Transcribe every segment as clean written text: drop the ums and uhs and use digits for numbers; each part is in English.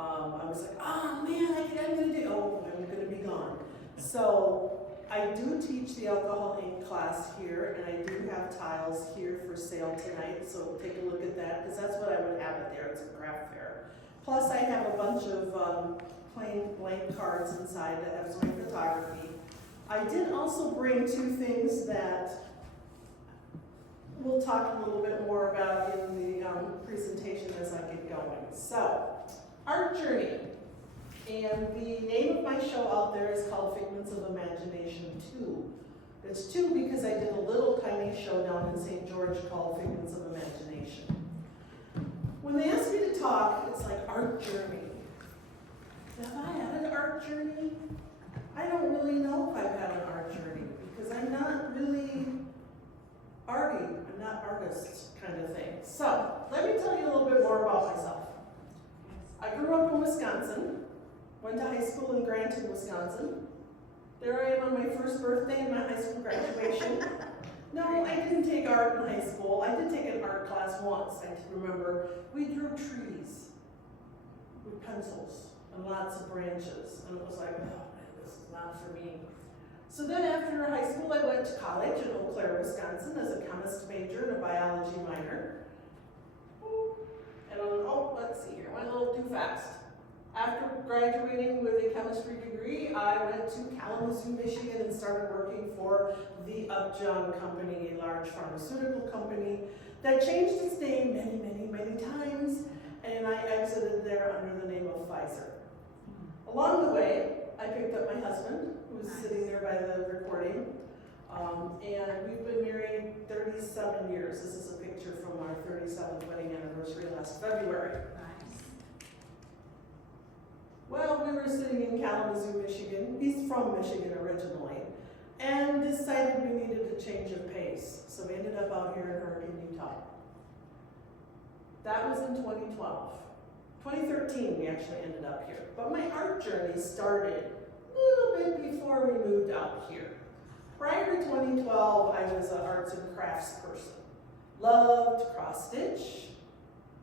I was like, oh man, I'm gonna be gone. So I do teach the alcohol ink class here, and I do have tiles here for sale tonight, so take a look at that, because that's what I would have it there. It's a craft fair. Plus I have a bunch of plain blank cards inside that have some photography. I did also bring two things that we'll talk a little bit more about in the presentation as I get going. So, Art Journey. And the name of my show out there is called Figments of Imagination II. It's two because I did a little tiny show down in St. George called Figments of Imagination. When they ask me to talk, it's like Art Journey. Have I had an art journey? I don't really know if I've had an art journey because I'm not really arty. I'm not artist kind of thing. So, let me tell you a little bit more about myself. I grew up in Wisconsin, went to high school in Granton, Wisconsin. There I am on my first birthday in my high school graduation. No, I didn't take art in high school. I did take an art class once, I remember. We drew trees with pencils and lots of branches. And it was like, oh man, this is not for me. So then after high school, I went to college in Eau Claire, Wisconsin as a chemist major and a biology minor. And let's see here, I went a little too fast. After graduating with a chemistry degree, I went to Kalamazoo, Michigan and started working for the Upjohn Company, a large pharmaceutical company that changed its name many times, and I exited there under the name of Pfizer. Along the way, I picked up my husband, who was sitting there by the recording, and we've been married 37 years. This is a picture from our 37th wedding anniversary last February. Well, we were sitting in Kalamazoo, Michigan. He's from Michigan originally, and decided we needed a change of pace. So we ended up out here in Hurricane, Utah. That was in 2012. 2013, we actually ended up here. But my art journey started a little bit before we moved out here. Prior to 2012, I was an arts and crafts person. Loved cross-stitch,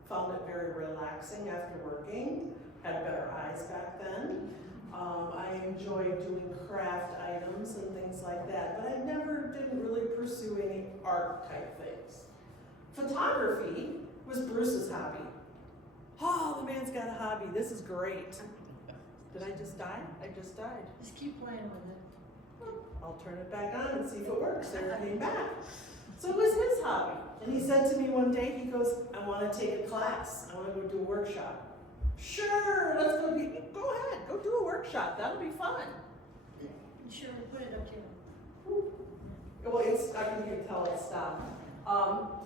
found it very relaxing after working, had better eyes back then. I enjoyed doing craft items and things like that, but I didn't really pursue any art type things. Photography was Bruce's hobby. Oh, the man's got a hobby, this is great. Did I just die? I just died. Just keep playing with it. I'll turn it back on and see if it works. There it came back. So it was his hobby. And he said to me one day, he goes, I want to take a class. I want to go do a workshop. Sure, let's go ahead, go do a workshop. That'll be fun. Sure, put it up here. Well, you can tell it stopped.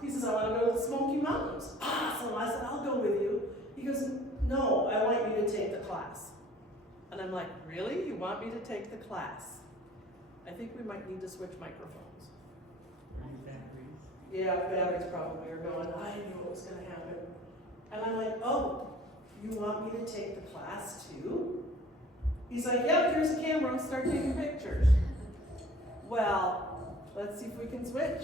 He says, I want to go to the Smoky Mountains. Awesome. I said, I'll go with you. He goes, no, I want you to take the class. And I'm like, really? You want me to take the class? I think we might need to switch microphones. Yeah, batteries probably are going. I knew it was going to happen. And I'm like, oh, you want me to take the class too? He's like, yep, here's a camera, start taking pictures. Well, let's see if we can switch.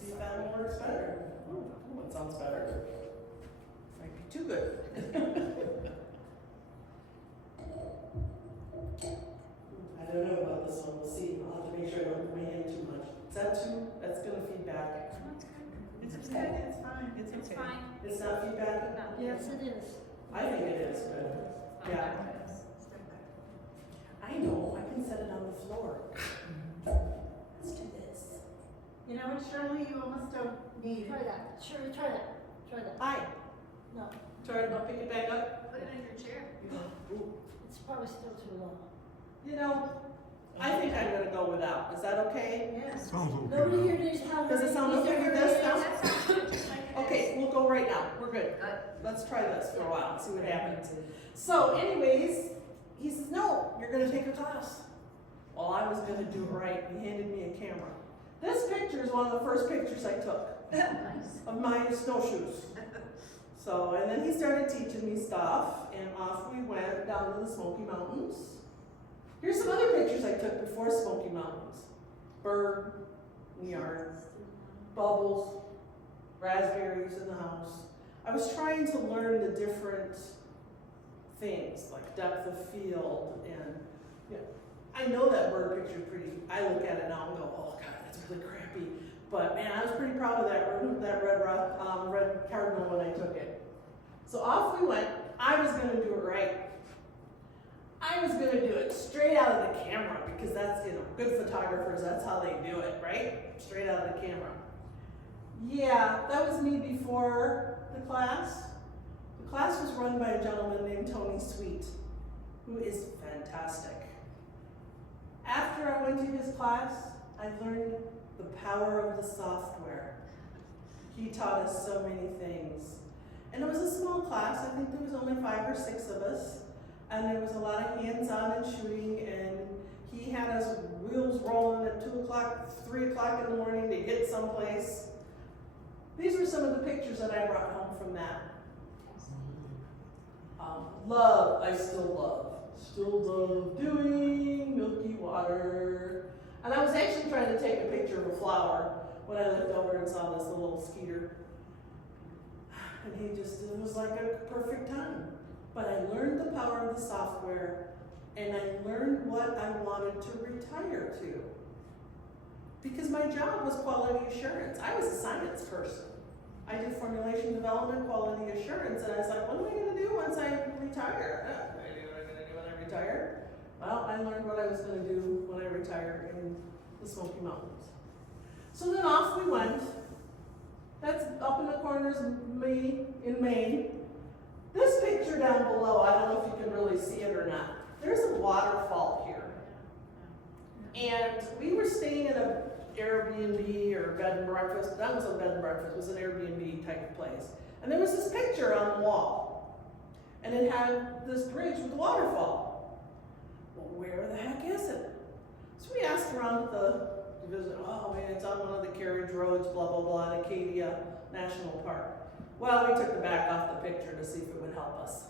See if that one works better. Oh, what sounds better? Might be too good. I don't know about this one, we'll see. I'll have to make sure I don't put my hand too much. Is that too? That's gonna feedback. It's It's okay. okay. It's fine. It's okay. fine. It's not feedback? No. Yes, it is. I think it is, but yeah. I know, I can set it on the floor. Let's do this. You know what, Shirley, you almost don't need Try it. that. Sure, try that. Try that. Hi. No, Try to pick it back up. Put it in your chair. Ooh. it's probably still too low. You know, I think I'm gonna go without. Is that okay? Yes. Nobody here needs how. Does it sound okay with this now? That sounds good, just like it Okay, we'll go right now. We're good. Let's try this for a while and see what happens. So anyways, he says, no, you're gonna take a class. Well, I was gonna do it right. He handed me a camera. This picture is one of the first pictures I took of my snowshoes. So, and then he started teaching me stuff, and off we went down to the Smoky Mountains. Here's some other pictures I took before Smoky Mountains. Bird in the yard, bubbles, raspberries in the house. I was trying to learn the different things like depth of field and, you know, I know that bird picture pretty, I look at it now and go, oh God, that's really crappy. But man, I was pretty proud of that red cardinal when I took it. So off we went. I was gonna do it right. I was gonna do it straight out of the camera because that's, you know, good photographers, that's how they do it, right? Straight out of the camera. Yeah, that was me before the class. The class was run by a gentleman named Tony Sweet, who is fantastic. After I went to his class, I learned the power of the software. He taught us so many things. And it was a small class. I think there was only 5 or 6 of us. And there was a lot of hands-on and shooting, and he had us wheels rolling at 2 o'clock, 3 o'clock in the morning to get someplace. These were some of the pictures that I brought home from that. I still love doing Milky Water. And I was actually trying to take a picture of a flower when I looked over and saw this little skeeter. And it was like a perfect time. But I learned the power of the software, and I learned what I wanted to retire to. Because my job was quality assurance. I was a science person. I did formulation development, quality assurance, and I was like, what am I going to do once I retire? What am I going to do when I retire? Well, I learned what I was going to do when I retired in the Smoky Mountains. So then off we went. That's up in the corners of me in Maine. This picture down below, I don't know if you can really see it or not. There's a waterfall here. And we were staying in an Airbnb or bed and breakfast. That was a bed and breakfast. It was an Airbnb type of place. And there was this picture on the wall. And it had this bridge with a waterfall. Well, where the heck is it? So we asked around at the visit, oh man, it's on one of the carriage roads, blah, blah, blah, at Acadia National Park. Well, we took the back off the picture to see if it would help us.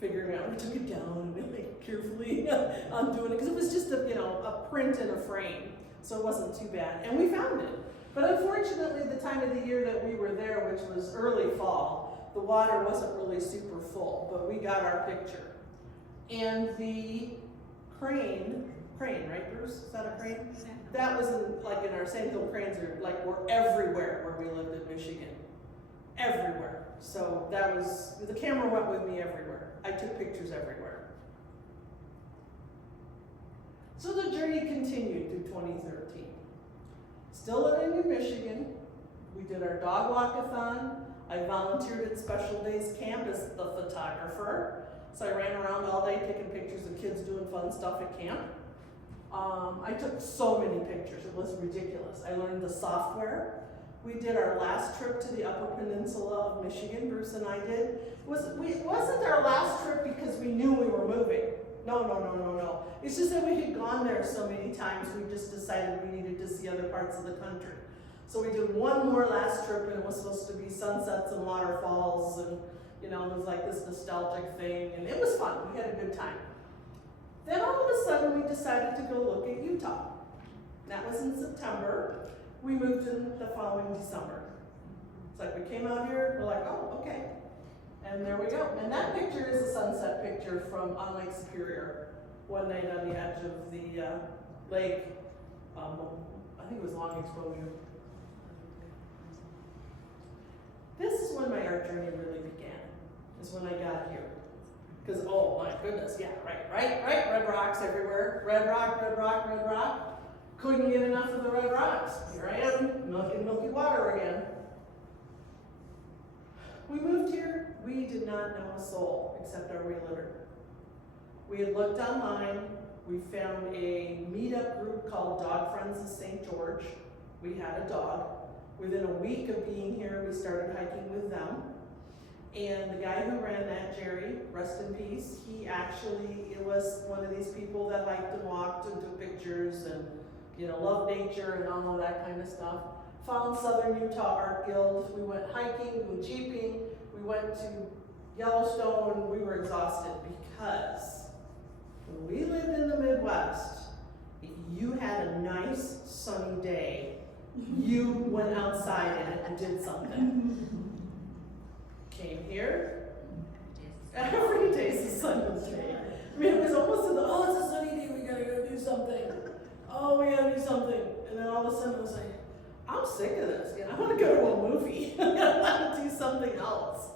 Figuring out, we took it down and we like carefully undoing it, because it was just a print in a frame, so it wasn't too bad. And we found it. But unfortunately, the time of the year that we were there, which was early fall, the water wasn't really super full, but we got our picture. And the crane, right, Bruce? Is that a crane? That was in our sandhill cranes were everywhere where we lived in Michigan. Everywhere. So the camera went with me everywhere. I took pictures everywhere. So the journey continued through 2013. Still living in Michigan. We did our dog walkathon. I volunteered at Special Days Camp as the photographer. So I ran around all day taking pictures of kids doing fun stuff at camp. I took so many pictures, it was ridiculous. I learned the software. We did our last trip to the Upper Peninsula of Michigan, Bruce and I did. It wasn't our last trip because we knew we were moving. No. It's just that we had gone there so many times, we just decided we needed to see other parts of the country. So we did one more last trip, and it was supposed to be sunsets and waterfalls, and it was like this nostalgic thing, and it was fun. We had a good time. Then all of a sudden, we decided to go look at Utah. That was in September. We moved in the following December. It's like we came out here, we're like, oh, okay. And there we go. And that picture is a sunset picture on Lake Superior, one night on the edge of the lake. I think it was long exposure. This is when my art journey really began, is when I got here. Because, oh my goodness, yeah, right. Red rocks everywhere. Red rock. Couldn't get enough of the red rocks. Here I am, milky water again. We moved here, we did not know a soul except our realtor. We had looked online, we found a meetup group called Dog Friends of St. George. We had a dog. Within a week of being here, we started hiking with them. And the guy who ran that, Jerry, rest in peace, he actually was one of these people that hiked and walked and took pictures and loved nature and all of that kind of stuff. Found Southern Utah Art Guild. We went hiking, we went jeeping, we went to Yellowstone. We were exhausted because when we lived in the Midwest, if you had a nice sunny day, you went outside and did something. Came here, every day's a sunny something. Oh, we gotta do something. And then all of a sudden it was like, I'm sick of this. I want to go to a movie. I want to do something else.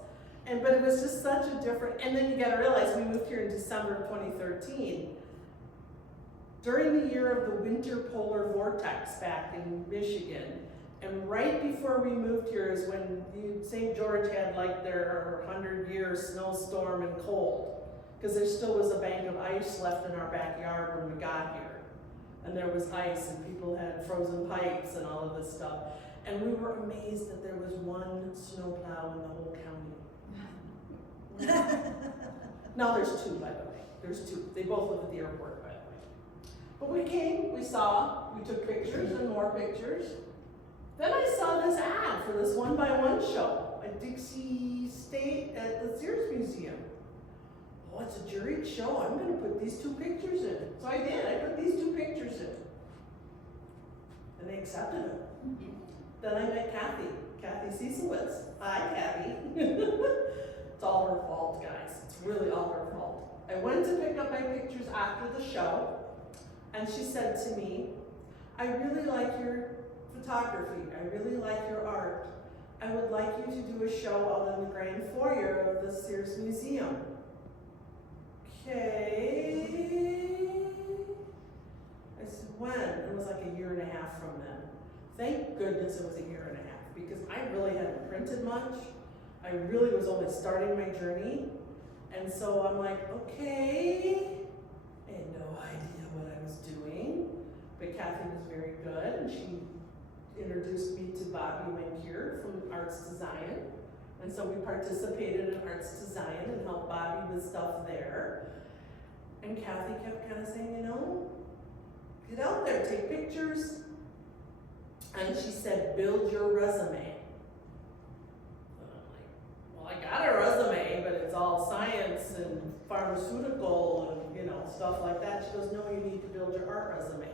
But it was just such a different, and then you gotta realize we moved here in December of 2013. During the year of the winter polar vortex back in Michigan. And right before we moved here is when St. George had like their 100-year snowstorm and cold. Because there still was a bank of ice left in our backyard when we got here. And there was ice and people had frozen pipes and all of this stuff. And we were amazed that there was one snowplow in the whole county. Now there's two, by the way. There's two. They both live at the airport, by the way. But we came, we saw, we took pictures and more pictures. Then I saw this ad for this one-by-one show at Dixie State at the Sears Museum. Oh, it's a juried show. I'm going to put these two pictures in. So I did. I put these two pictures in. And they accepted them. Then I met Kathy Cecilowitz. Hi, Kathy. It's all her fault, guys. It's really all her fault. I went to pick up my pictures after the show, and she said to me, I really like your photography. I really like your art. I would like you to do a show out in the grand foyer of the Sears Museum. Okay. I said, when? It was like a year and a half from then. Thank goodness it was a year and a half because I really hadn't printed much. I really was only starting my journey. And so I'm like, okay. I had no idea what I was doing. But Kathy was very good and she introduced me to Bobby Winkier from Arts Design. And so we participated in Arts Design and helped Bobby with stuff there. And Kathy kept kind of saying, get out there, take pictures. And she said, build your resume. And I'm like, well, I got a resume, but it's all science and pharmaceutical and, stuff like that. She goes, no, you need to build your art resume.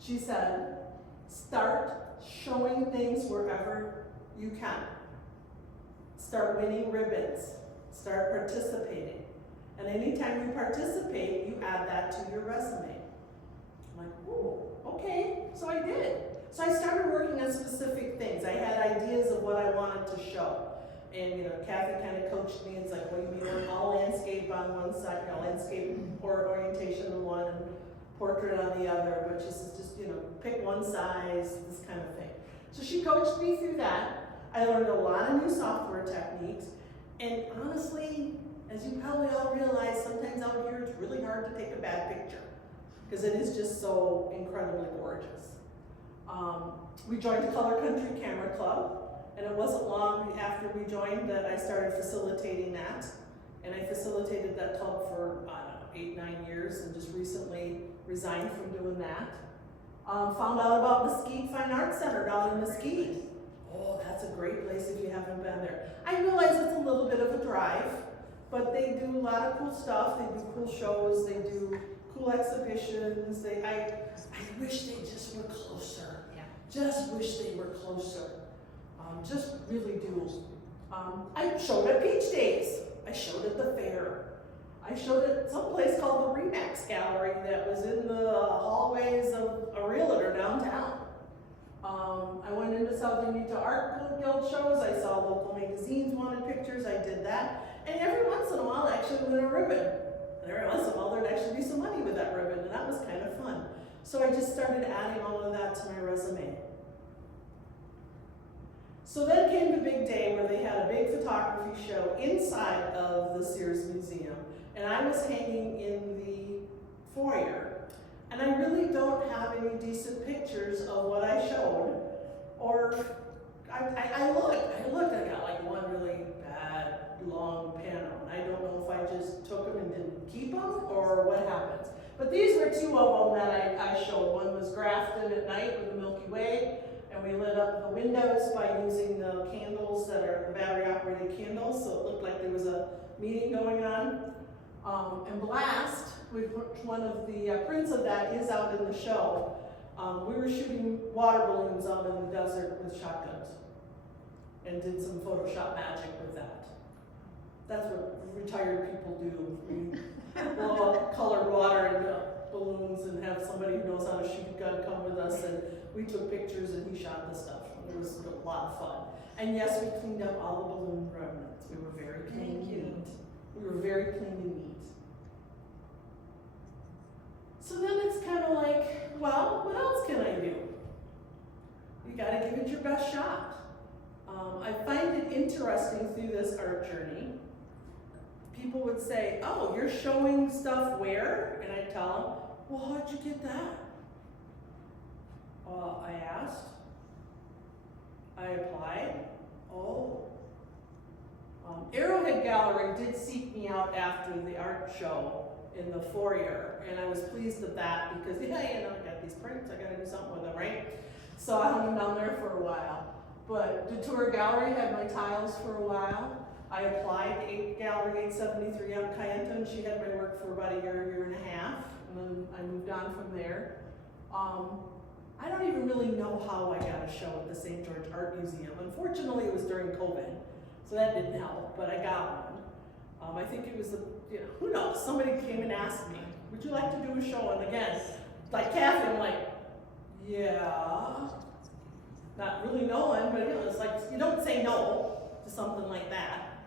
She said, start showing things wherever you can. Start winning ribbons. Start participating. And anytime you participate, you add that to your resume. I'm like, oh, okay. So I did. So I started working on specific things. I had ideas of what I wanted to show. And, Kathy kind of coached me. It's like, what do you mean all landscape on one side, landscape port orientation on one and portrait on the other, but she says, just, pick one size, this kind of thing. So she coached me through that. I learned a lot of new software techniques. And honestly, as you probably all realize, sometimes out here it's really hard to take a bad picture because it is just so incredibly gorgeous. We joined the Color Country Camera Club, and it wasn't long after we joined that I started facilitating that. And I facilitated that club for, 8-9 years and just recently resigned from doing that. Found out about Mesquite Fine Arts Center down in Mesquite. Oh, that's a great place if you haven't been there. I realize it's a little bit of a drive, but they do a lot of cool stuff. They do cool shows, they do cool exhibitions. I wish they just were closer. Yeah. Just wish they were closer. Just really do. I showed at Peach Days. I showed at the fair. I showed at some place called the Remax Gallery that was in the hallways of a realtor downtown. I went into Southern Utah Art Guild shows. I saw local magazines wanted pictures. I did that. And every once in a while, I actually win a ribbon. And every once in a while, there'd actually be some money with that ribbon, and that was kind of fun. So I just started adding all of that to my resume. So then came the big day where they had a big photography show inside of the Sears Museum, and I was hanging in the foyer. And I really don't have any decent pictures of what I showed, or I looked, I got like one really bad long panel. I don't know if I just took them and didn't keep them, or what happens. But these were two of them that I showed. One was Grafton at night with the Milky Way, and we lit up the windows by using the candles that are the battery-operated candles, so it looked like there was a meeting going on. And Blast, which one of the prints of that is out in the show. We were shooting water balloons out in the desert with shotguns and did some Photoshop magic with that. That's what retired people do. We blow up colored water and balloons and have somebody who knows how to shoot a gun come with us, and we took pictures and he shot the stuff. It was a lot of fun. And yes, we cleaned up all the balloon remnants. We were very clean and neat. We were very clean and neat. So then it's kind of like, well, what else can I do? You gotta give it your best shot. I find it interesting through this art journey. People would say, oh, you're showing stuff where? And I tell them, well, how'd you get that? I asked. I applied. Oh. Arrowhead Gallery did seek me out after the art show in the foyer, and I was pleased with that because, yeah, I got these prints, I gotta do something with them, right? So I hung them down there for a while. But Detour Gallery had my tiles for a while. I applied to Gallery 873 on Kayenta, and she had my work for about a year and a half, and then I moved on from there. I don't even really know how I got a show at the St. George Art Museum. Unfortunately, it was during COVID, so that didn't help, but I got one. I think it was, who knows, somebody came and asked me, would you like to do a show? And again, like Kathy, I'm like, yeah. Not really knowing, but it's like, you don't say no to something like that.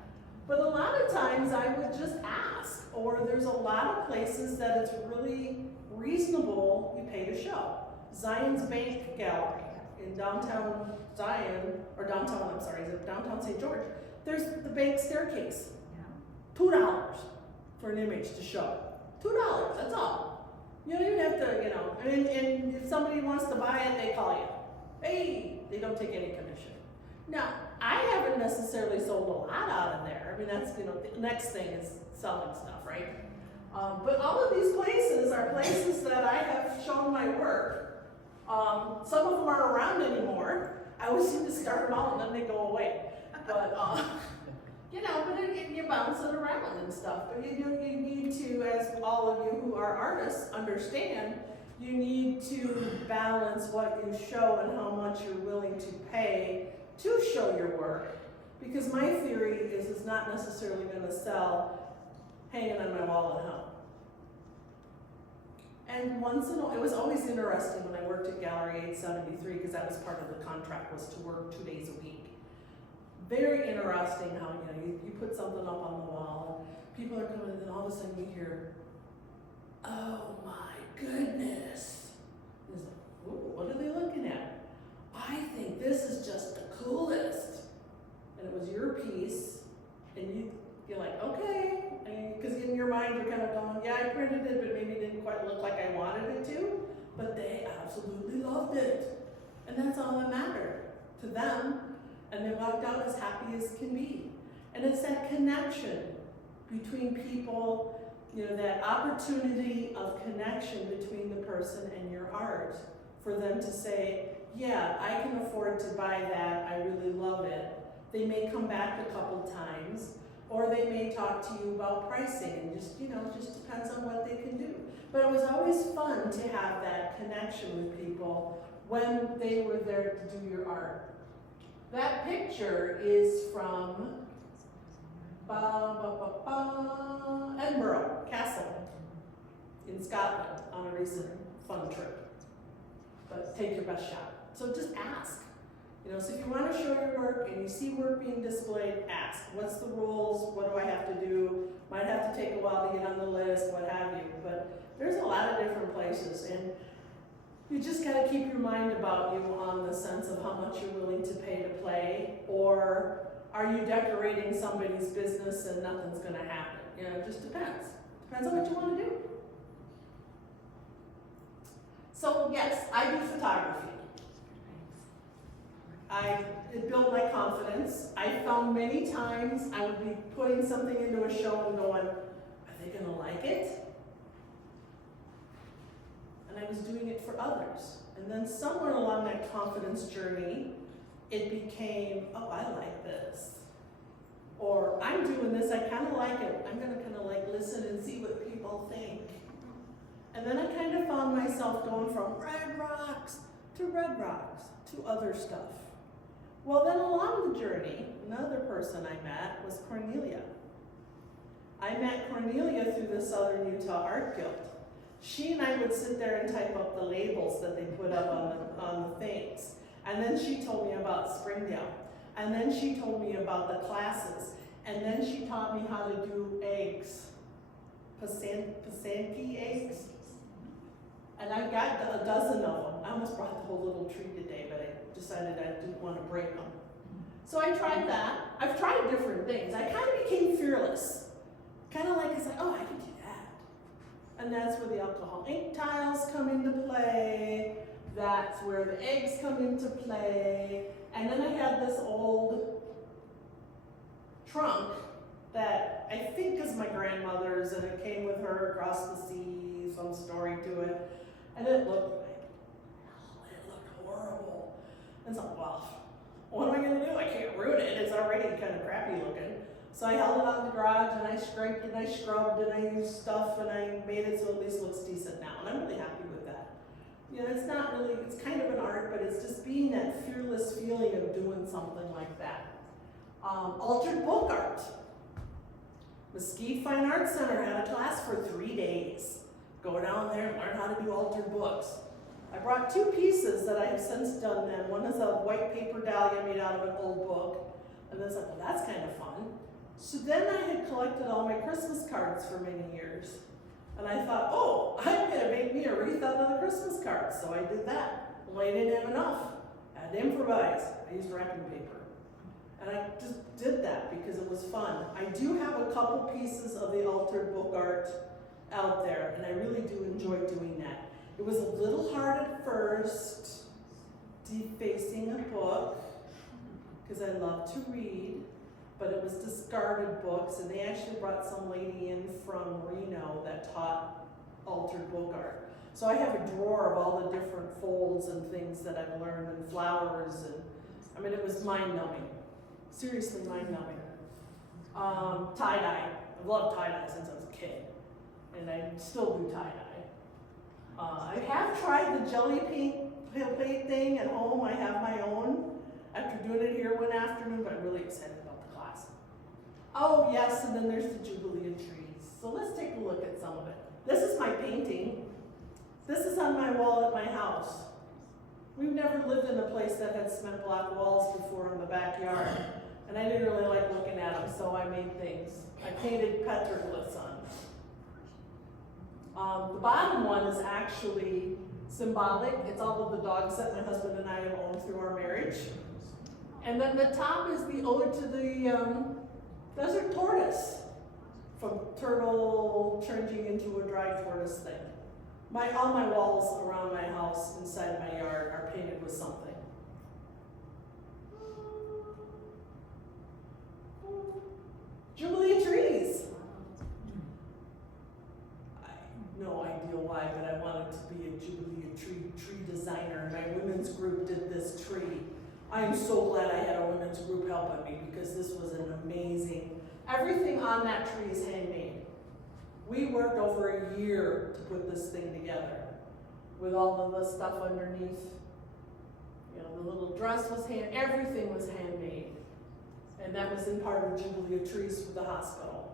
But a lot of times I would just ask, or there's a lot of places that it's really reasonable you pay to show. Zion's Bank Gallery in downtown Zion, or downtown, is it downtown St. George? There's the bank staircase. $2 for an image to show. $2, that's all. You don't even have to, and if somebody wants to buy it, they call you. Hey, they don't take any commission. Now, I haven't necessarily sold a lot out of there. I mean, that's, the next thing is selling stuff, right? But all of these places are places that I have shown my work. Some of them aren't around anymore. I always seem to start them out and then they go away. But, you bounce it around and stuff. But you need to, as all of you who are artists understand, you need to balance what you show and how much you're willing to pay to show your work. Because my theory is it's not necessarily going to sell hanging on my wall at home. And once in a while, it was always interesting when I worked at Gallery 873, because that was part of the contract, was to work 2 days a week. Very interesting how, you put something up on the wall, and people are coming in, and all of a sudden you hear, oh my goodness. It's like, ooh, what are they looking at? I think this is just the coolest. And it was your piece, and you're like, okay. Because in your mind you're kind of going, yeah, I printed it, but maybe it didn't quite look like I wanted it to. But they absolutely loved it. And that's all that mattered to them. And they walked out as happy as can be. And it's that connection between people, that opportunity of connection between the person and your art, for them to say, yeah, I can afford to buy that, I really love it. They may come back a couple times, or they may talk to you about pricing, and just depends on what they can do. But it was always fun to have that connection with people when they were there to do your art. That picture is from Edinburgh Castle in Scotland on a recent fun trip. But take your best shot. So just ask. So if you want to show your work and you see work being displayed, ask. What's the rules? What do I have to do? Might have to take a while to get on the list, what have you. But there's a lot of different places, and you just got to keep your mind about you on the sense of how much you're willing to pay to play, or are you decorating somebody's business and nothing's going to happen? It just depends. Depends on what you want to do. So yes, I do photography. It built my confidence. I found many times I would be putting something into a show and going, are they going to like it? And I was doing it for others. And then somewhere along that confidence journey, it became, oh, I like this. Or I'm doing this, I kind of like it. I'm going to kind of listen and see what people think. And then I kind of found myself going from red rocks to other stuff. Well, then along the journey, another person I met was Cornelia. I met Cornelia through the Southern Utah Art Guild. She and I would sit there and type up the labels that they put up on the things. And then she told me about Springdale. And then she told me about the classes. And then she taught me how to do eggs. Pasanki eggs. And I got a dozen of them. I almost brought the whole little tree today, but I decided I didn't want to break them. So I tried that. I've tried different things. I kind of became fearless. Kind of like, it's like, oh, I can do that. And that's where the alcohol ink tiles come into play. That's where the eggs come into play. And then I had this old trunk that I think is my grandmother's, and it came with her across the sea, some story to it. And it looked horrible. And so, well, what am I gonna do? I can't ruin it. It's already kind of crappy looking. So I held it out in the garage, and I scraped and I scrubbed and I used stuff and I made it so it at least looks decent now. And I'm really happy with that. You know, it's not really, it's kind of an art, but it's just being that fearless feeling of doing something like that. Altered book art. Mesquite Fine Arts Center had a class for 3 days. Go down there and learn how to do altered books. I brought 2 pieces that I have since done them. One is a white paper dahlia made out of an old book. And then I was like, well, that's kind of fun. So then I had collected all my Christmas cards for many years. And I thought, oh, I'm gonna make me a wreath out of the Christmas cards. So I did that. Well, I didn't have enough. I had to improvise. I used wrapping paper. And I just did that because it was fun. I do have a couple pieces of the altered book art out there, and I really do enjoy doing that. It was a little hard at first, defacing a book, because I love to read, but it was discarded books, and they actually brought some lady in from Reno that taught altered book art. So I have a drawer of all the different folds and things that I've learned, and flowers, and I mean, it was mind-numbing. Seriously mind-numbing. Tie-dye. I've loved tie-dye since I was a kid, and I still do tie-dye. I have tried the jelly plate thing at home. I have my own after doing it here one afternoon, but I'm really excited about the class. Oh yes, and then there's the Jubilee trees. So let's take a look at some of it. This is my painting. This is on my wall at my house. We've never lived in a place that had cement block walls before in the backyard, and I didn't really like looking at them, so I made things. I painted petroglyphs on. The bottom one is actually symbolic. It's all of the dogs that my husband and I have owned through our marriage. And then the top is the ode to the desert tortoise, from turtle changing into a dry tortoise thing. All my walls around my house, inside my yard, are painted with something. Jubilee trees. I have no idea why, but I wanted to be a Jubilee tree designer. My women's group did this tree. I am so glad I had a women's group helping me because this was an amazing, everything on that tree is handmade. We worked over a year to put this thing together with all of the stuff underneath. You know, the little dress was everything was handmade. And that was in part of Jubilee of Trees for the hospital.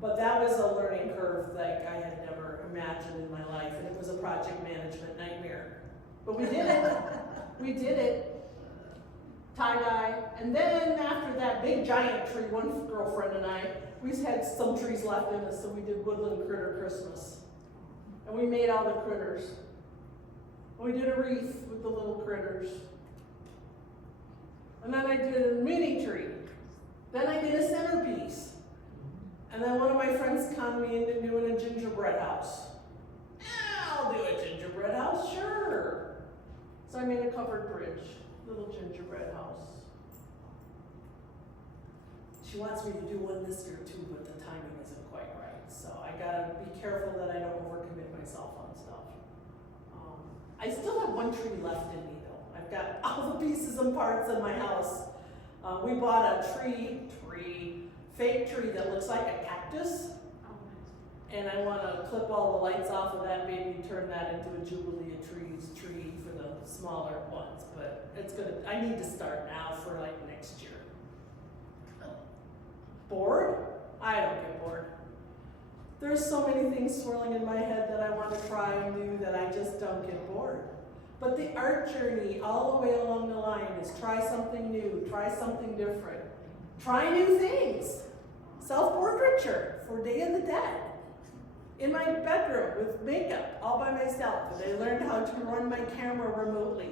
But that was a learning curve like I had never imagined in my life, and it was a project management nightmare. But we did it. We did it. Tie-dye. And then after that big giant tree, one girlfriend and I, we had some trees left in us, so we did Woodland Critter Christmas. And we made all the critters. And we did a wreath with the little critters. And then I did a mini tree. Then I did a centerpiece. And then one of my friends conned me into doing a gingerbread house. I'll do a gingerbread house, sure. So I made a covered bridge, little gingerbread house. She wants me to do one this year too, but the timing isn't quite right. So I gotta be careful that I don't overcommit myself on stuff. I still have one tree left in me though. I've got all the pieces and parts in my house. We bought a fake tree that looks like a cactus. And I wanna clip all the lights off of that baby, turn that into a Jubilee of Trees tree for the smaller ones. But I need to start now for like next year. Bored? I don't get bored. There's so many things swirling in my head that I want to try and do that I just don't get bored. But the art journey all the way along the line is try something new, try something different, try new things. Self-portraiture for Day of the Dead. In my bedroom with makeup all by myself. And I learned how to run my camera remotely.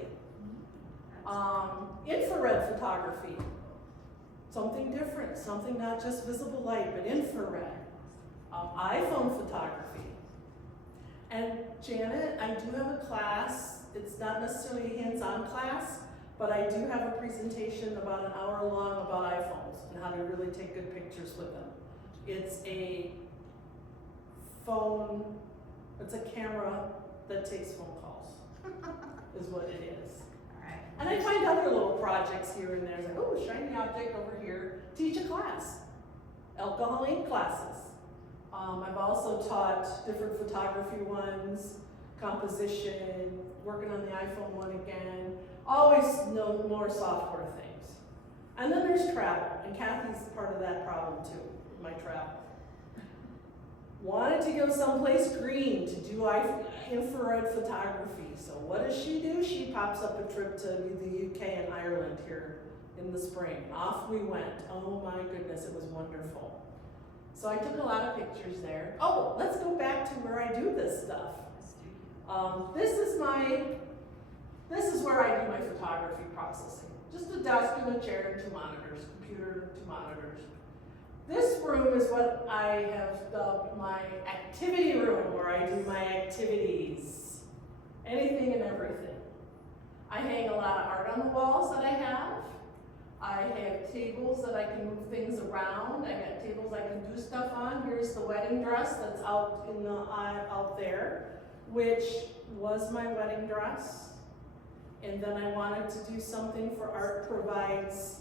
Infrared photography. Something different, something not just visible light, but infrared. iPhone photography. And Janet, I do have a class. It's not necessarily a hands-on class, but I do have a presentation about an hour long about iPhones and how to really take good pictures with them. It's a camera that takes phone calls, is what it is. Alright. And I find other little projects here and there, like, oh, shiny object over here, teach a class, alcohol ink classes. I've also taught different photography ones, composition, working on the iPhone one again, always know more software things. And then there's travel, and Kathy's part of that problem too, my travel. Wanted to go someplace green to do infrared photography. So what does she do? She pops up a trip to the UK and Ireland here in the spring. And off we went. Oh my goodness, it was wonderful. So I took a lot of pictures there. Oh, let's go back to where I do this stuff. This is where I do my photography processing. Just a desk and a chair and 2 monitors, computer, 2 monitors. This room is what I have dubbed my activity room, where I do my activities. Anything and everything. I hang a lot of art on the walls that I have. I have tables that I can move things around. I got tables I can do stuff on. Here's the wedding dress that's out in the out there, which was my wedding dress. And then I wanted to do something for Art Provides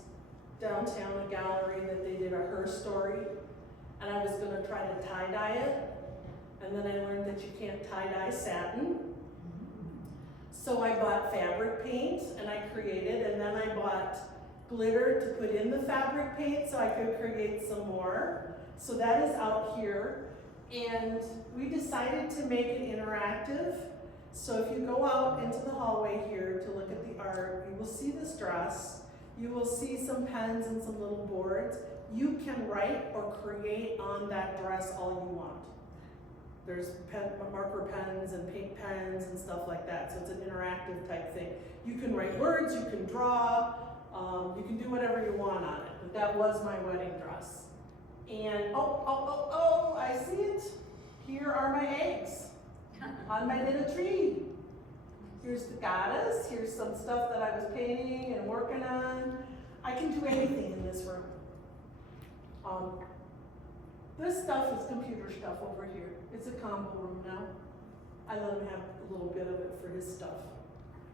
downtown, a gallery that they did a her story. And I was gonna try to tie-dye it. And then I learned that you can't tie-dye satin. So I bought fabric paint and I created, and then I bought glitter to put in the fabric paint so I could create some more. So that is out here. And we decided to make it interactive. So if you go out into the hallway here to look at the art, you will see this dress. You will see some pens and some little boards. You can write or create on that dress all you want. There's marker pens and pink pens and stuff like that. So it's an interactive type thing. You can write words, you can draw, you can do whatever you want on it. But that was my wedding dress. And oh, I see it. Here are my eggs on my little tree. Here's the goddess. Here's some stuff that I was painting and working on. I can do anything in this room. This stuff is computer stuff over here. It's a combo room now. I let him have a little bit of it for his stuff.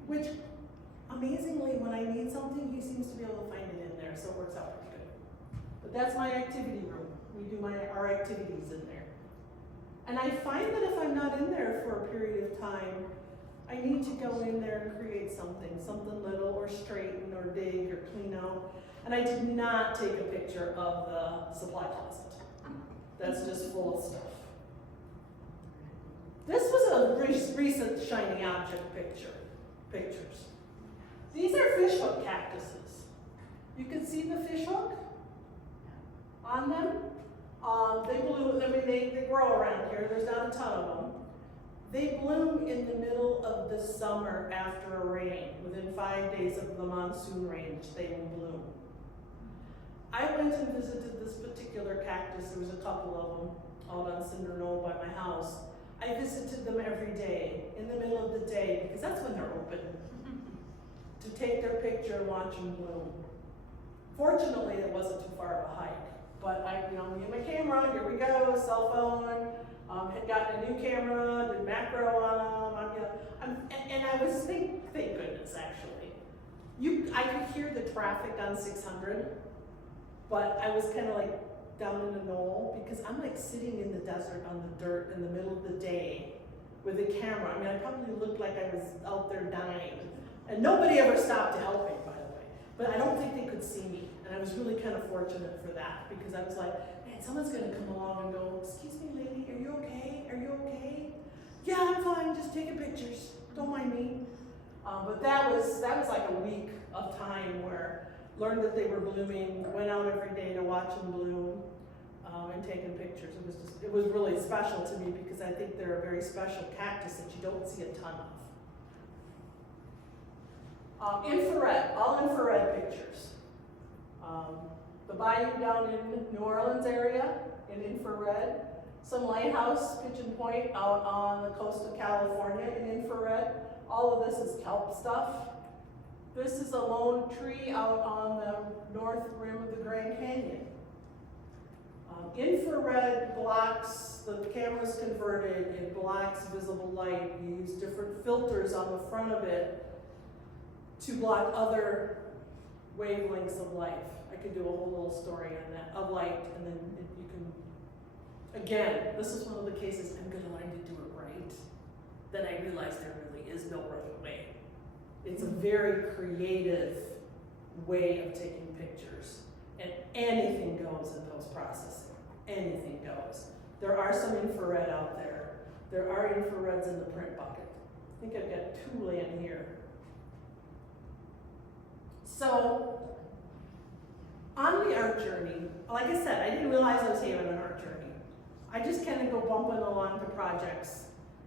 Which, amazingly, when I need something, he seems to be able to find it in there, so it works out pretty good. But that's my activity room. We do our activities in there. And I find that if I'm not in there for a period of time, I need to go in there and create something little or straighten or dig or clean out. And I did not take a picture of the supply closet. That's just full of stuff. This was a recent shiny object pictures. These are fishhook cactuses. You can see the fishhook on them. They bloom, I mean, they grow around here. There's not a ton of them. They bloom in the middle of the summer after a rain. Within 5 days of the monsoon range, they will bloom. I went and visited this particular cactus. There was a couple of them out on Cinder Knoll by my house. I visited them every day, in the middle of the day, because that's when they're open, to take their picture and watch them bloom. Fortunately, it wasn't too far of a hike, but I, me and my camera, here we go, cell phone, had gotten a new camera, did macro on them, and I was, thank goodness actually. I could hear the traffic on 600, but I was kind of like down in a knoll because I'm like sitting in the desert on the dirt in the middle of the day with a camera. I mean, I probably looked like I was out there dying. And nobody ever stopped to help me, by the way. But I don't think they could see me. And I was really kind of fortunate for that because I was like, man, someone's gonna come along and go, excuse me, lady, are you to taking pictures. Don't mind me. But that was like a week of time where learned that they were blooming, went out every day to watch them bloom, and taking pictures. It was really special to me because I think they're a very special cactus that you don't see a ton of. Infrared, all infrared pictures. The bayou down in New Orleans area in infrared. Some lighthouse, Pigeon Point out on the coast of California in infrared. All of this is kelp stuff. This is a lone tree out on the north rim of the Grand Canyon. Infrared blocks, the camera's converted, it blocks visible light. You use different filters on the front of it to block other wavelengths of light. I could do a whole little story on that, of light, and then you can, again, this is one of the cases I'm gonna learn to do it right. Then I realized there really is no right way. It's a very creative way of taking pictures, and anything goes in post processing. Anything goes. There are some infrared out there. There are infrareds in the print bucket. I think I've got 2 laying here. So, on the art journey, like I said, I didn't realize I was having an art journey. I just kind of go bumping along to projects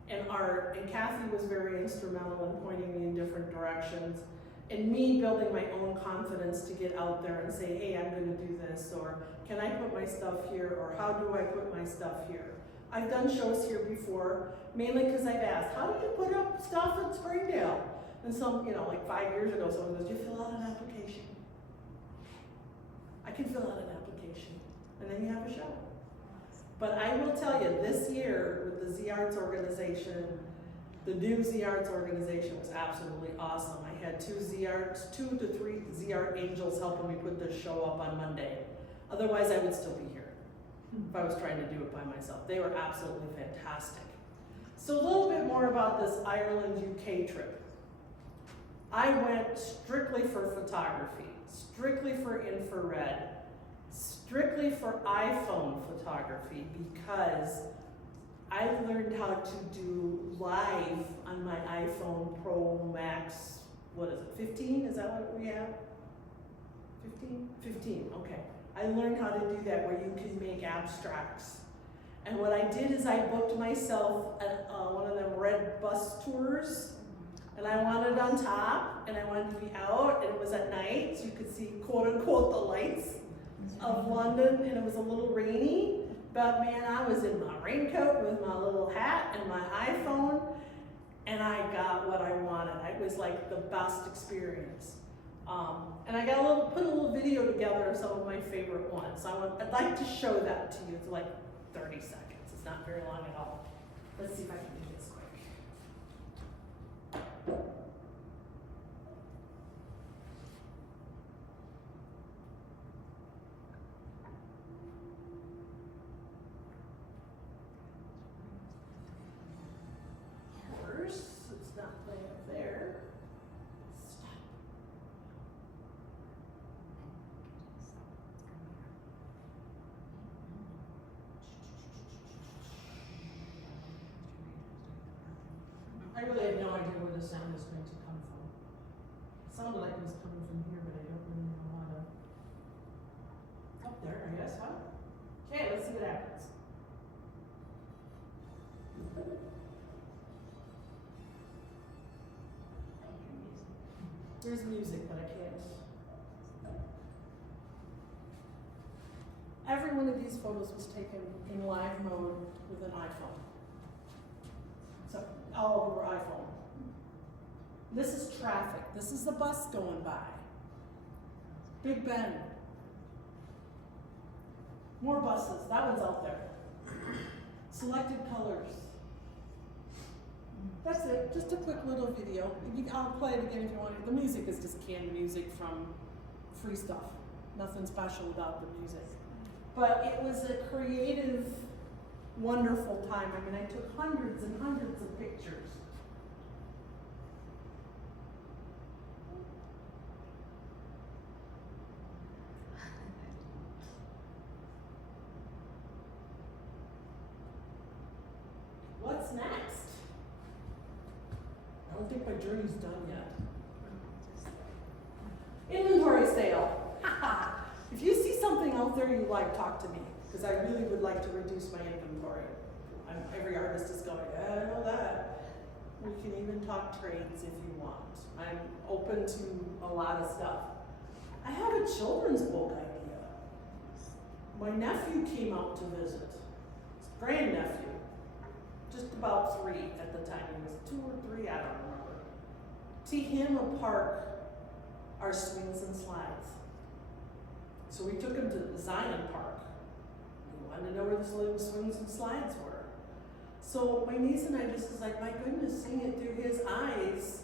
and art, and Kathy was very instrumental in pointing me in different directions, and me building my own confidence to get out there and say, hey, I'm gonna do this, or can I put my stuff here, or how do I put my stuff here? I've done shows here before, mainly because I've asked, how do you put up stuff at Springdale? And some, like 5 years ago, someone goes, do you fill out an application? I can fill out an application, and then you have a show. But I will tell you, this year with the Z Arts organization, the new Z Arts organization was absolutely awesome. I had 2 to 3 Z Art angels helping me put this show up on Monday. Otherwise, I would still be here if I was trying to do it by myself. They were absolutely fantastic. So a little bit more about this Ireland, UK trip. I went strictly for photography, strictly for infrared, strictly for iPhone photography, because I learned how to do live on my iPhone Pro Max, 15? Is that what we have? 15? 15, okay. I learned how to do that where you can make abstracts. And what I did is I booked myself at one of them red bus tours, and I wanted on top, and I wanted to be out, and it was at night, so you could see quote unquote the lights of London, and it was a little rainy, but man, I was in my raincoat with my little hat and my iPhone, and I got what I wanted. It was like the best experience. And I put a little video together of some of my favorite ones. So I'd like to show that to you. It's like 30 seconds. It's not very long at all. Let's see if I can do this quick. First, it's not playing up there. Stop. I really have no idea where the sound is going to come from. It sounded like it was coming from here, but I don't really know how to. Up there, I guess, huh? Okay, let's see what happens. There's music, but I can't. Every one of these photos was taken in live mode with an iPhone. So all over iPhone. This is traffic. This is the bus going by. Big Ben. More buses. That one's out there. Selected colors. That's it. Just a quick little video. I'll play it again if you want. The music is just canned music from free stuff. Nothing special about the music. But it was a creative, wonderful time. I mean, I took hundreds and hundreds of pictures. What's next? I don't think my journey's done yet. Inventory sale. If you see something out there you like, talk to me, because I really would like to reduce my inventory. Every artist is going, yeah, I know that. We can even talk trades if you want. I'm open to a lot of stuff. I have a children's book idea. My nephew came out to visit. His grandnephew. Just about 3 at the time. He was 2 or 3, I don't remember. To him, a park are swings and slides. So we took him to the Zion Park. We wanted to know where the little swings and slides were. So my niece and I just was like, my goodness, seeing it through his eyes,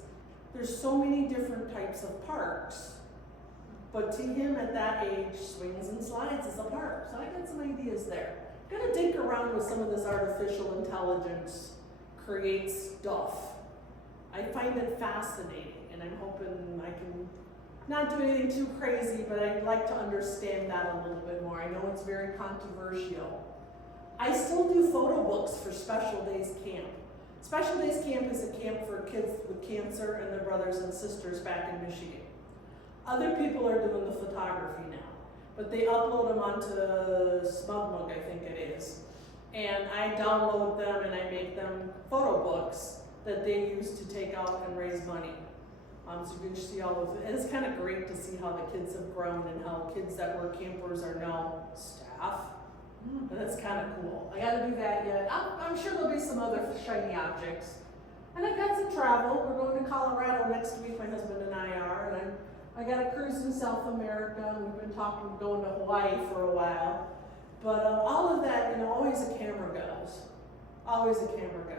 there's so many different types of parks. But to him at that age, swings and slides is a park. So I got some ideas there. I'm gonna dig around with some of this artificial intelligence, create stuff. I find it fascinating, and I'm hoping I can not do anything too crazy, but I'd like to understand that a little bit more. I know it's very controversial. I still do photo books for Special Days Camp. Special Days Camp is a camp for kids with cancer and their brothers and sisters back in Michigan. Other people are doing the photography now, but they upload them onto SmugMug, I think it is. And I download them and I make them photo books that they use to take out and raise money. So you can see all of it. And it's kind of great to see how the kids have grown and how kids that were campers are now staff. And that's kind of cool. I gotta do that yet. I'm sure there'll be some other shiny objects. And I've got some travel. We're going to Colorado next week, my husband and I are. And I got a cruise in South America. And we've been talking going to Hawaii for a while. But all of that, always a camera goes. Always a camera goes.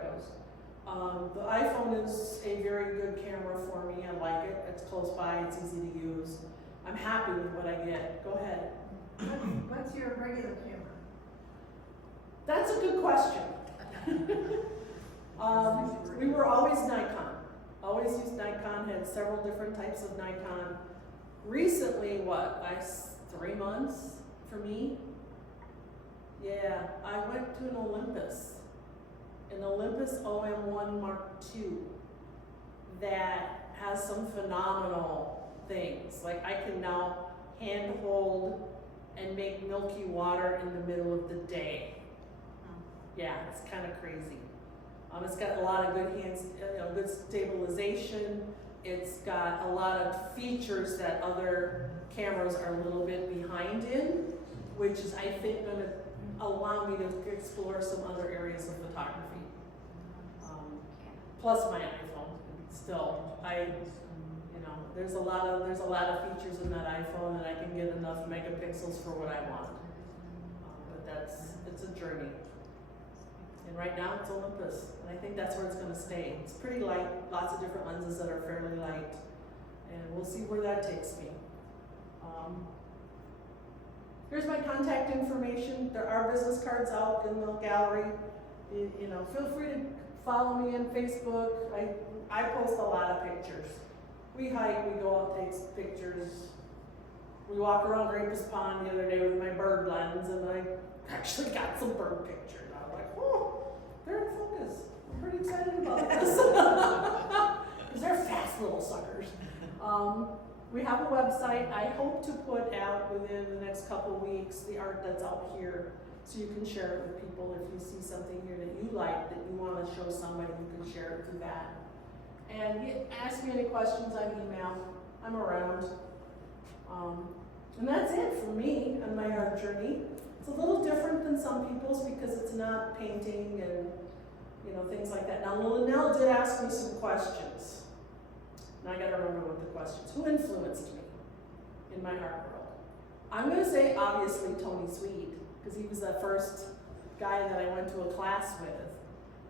The iPhone is a very good camera for me. I like it. It's close by. It's easy to use. I'm happy with what I get. Go ahead. What's your regular camera? That's a good question. We were always Nikon. Always used Nikon, had several different types of Nikon. Recently, 3 months for me? Yeah, I went to an Olympus. An Olympus OM1 Mark II that has some phenomenal things. Like I can now hand hold and make milky water in the middle of the day. Yeah, it's kind of crazy. It's got a lot of good good stabilization. It's got a lot of features that other cameras are a little bit behind in, which is, I think, going to allow me to explore some other areas of photography. Plus my iPhone. Still, there's a lot of features in that iPhone, and I can get enough megapixels for what I want. But it's a journey. And right now it's Olympus, and I think that's where it's going to stay. It's pretty light, lots of different lenses that are fairly light, and we'll see where that takes me. Here's my contact information. There are business cards out in the gallery. Feel free to follow me on Facebook. I post a lot of pictures. We hike, we go out, take pictures. We walk around Grapus Pond the other day with my bird lens, and I actually got some bird pictures. I was like, oh, they're in focus. I'm pretty excited about this. Because they're fast little suckers. We have a website. I hope to put out within the next couple weeks the art that's out here, so you can share it with people. If you see something here that you like, that you want to show somebody, you can share it through that. And ask me any questions on email. I'm around. And that's it for me on my art journey. It's a little different than some people's because it's not painting and things like that. Now, Linnell did ask me some questions. And I gotta remember what the questions. Who influenced me in my art world? I'm gonna say obviously Tony Sweet, because he was the first guy that I went to a class with.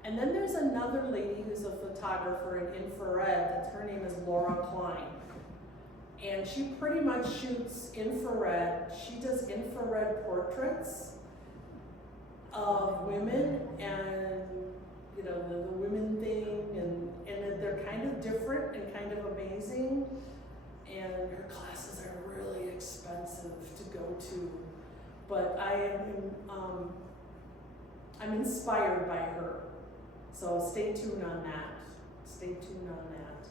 And then there's another lady who's a photographer in infrared. Her name is Laura Klein. And she pretty much shoots infrared. She does infrared portraits of women and the women thing, and they're kind of different and kind of amazing. And her classes are really expensive to go to. But I'm inspired by her. So stay tuned on that. stay tuned on that.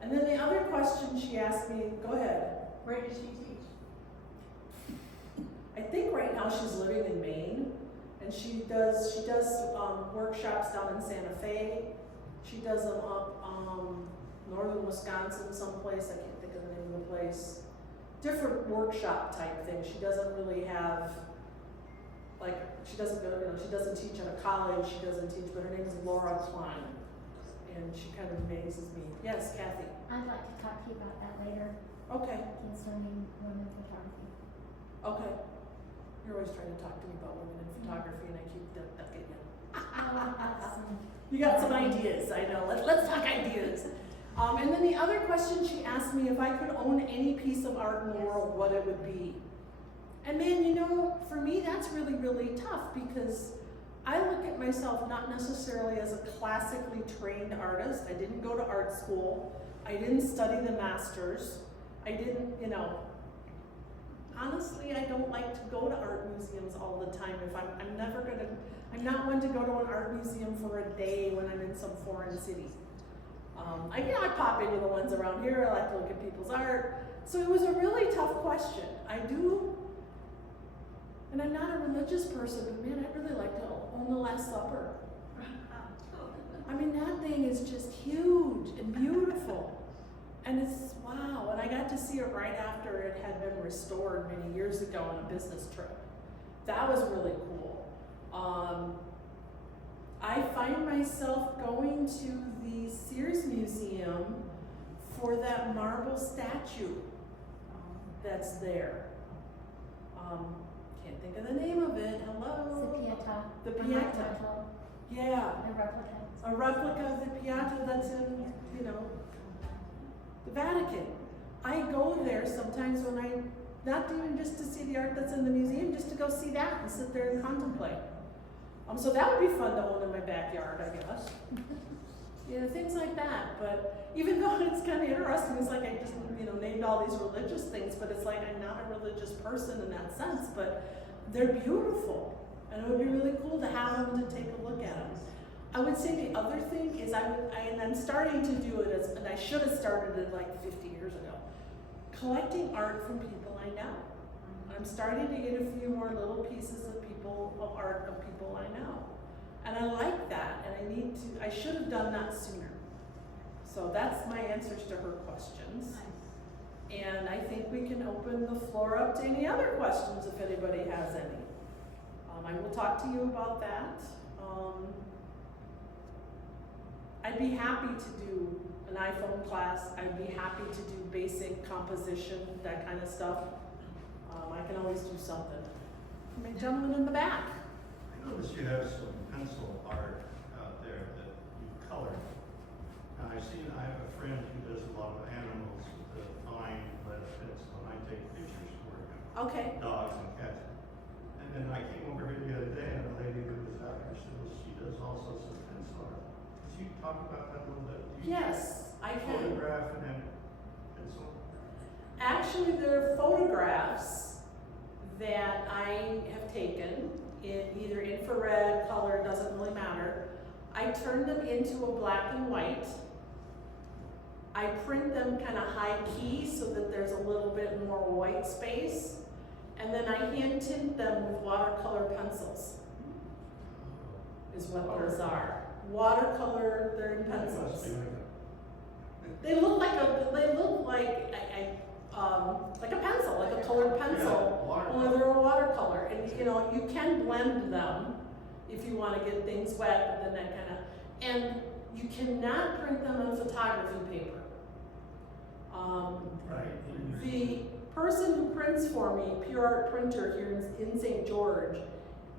And then the other question she asked me, go ahead. Where does she teach? I think right now she's living in Maine, and she does workshops down in Santa Fe. She does them up northern Wisconsin someplace. I can't think of the name of the place. Different workshop type thing. She doesn't really have she doesn't go, she doesn't teach at a college. She doesn't teach, but her name is Laura Klein, and she kind of amazes me. Yes, Kathy. I'd like to talk to you about that later Okay. concerning women photography. Okay. You're always trying to talk to me about women in photography, and I keep ducking you. You got some ideas, I know. Let's talk ideas. And then the other question she asked me if I could own any piece of art in the world, what it would be. And man, you know, for me that's really, really tough because I look at myself not necessarily as a classically trained artist. I didn't go to art school. I didn't study the masters. I didn't, honestly, I don't like to go to art museums all the time. If I'm not one to go to an art museum for a day when I'm in some foreign city. I pop into the ones around here. I like to look at people's art. So it was a really tough question. And I'm not a religious person, but man, I'd really like to own the Last Supper. I mean, that thing is just huge and beautiful. And it's, wow, and I got to see it right after it had been restored many years ago on a business trip. That was really cool. I find myself going to the Sears Museum for that marble statue that's there. Can't think of the name of it. Hello? The Pieta. The Pieta. Yeah. The replica. A replica of the Pieta that's in, the Vatican. I go there sometimes when not even just to see the art that's in the museum, just to go see that and sit there and contemplate. So that would be fun to own in my backyard, I guess. Things like that. But even though it's kind of interesting, it's like I just, named all these religious things, but it's like I'm not a religious person in that sense, but they're beautiful. And it would be really cool to have them to take a look at them. I would say the other thing is I'm starting to do it and I should have started it like 50 years ago. Collecting art from people I know. I'm starting to get a few more little pieces of art of people I know. And I like that, and I should have done that sooner. So that's my answers to her questions. Nice. And I think we can open the floor up to any other questions if anybody has any. I will talk to you about that. I'd be happy to do an iPhone class. I'd be happy to do basic composition, that kind of stuff. I can always do something. My gentleman in the back. I noticed you have some pencil art out there that you colored. Now I have a friend who does a lot of animals with a fine lead pencil, and I take pictures for him. Okay. Dogs and cats. And then I came over here the other day, and a lady who was out here said, well, she does all sorts of pencil art. Could you talk about that a little bit? Yes, I can. Photograph and then pencil? Actually, there are photographs that I have taken in either infrared, color, doesn't really matter. I turn them into a black and white. I print them kind of high key so that there's a little bit more white space. And then I hand tint them with watercolor pencils, is what those are. Watercolor, they're in pencils. They look like a pencil, like a colored pencil, only they're a watercolor. And you can blend them if you want to get things wet, but then that kind of, and you cannot print them on photography paper. Right. The person who prints for me, Pure Art Printer here in St. George,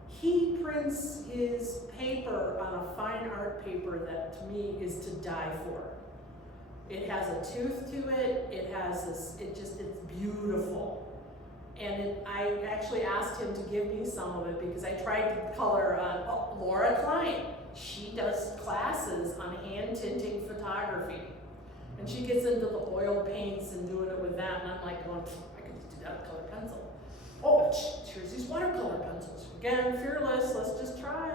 he prints his paper on a fine art paper that to me is to die for. It has a tooth to it, it's beautiful. And I actually asked him to give me some of it because I tried to color Laura Klein. She does classes on hand tinting photography. And she gets into the oil paints and doing it with that, and I'm like going, I can just do that with colored pencil. Oh, here's these watercolor pencils. Again, fearless, let's just try.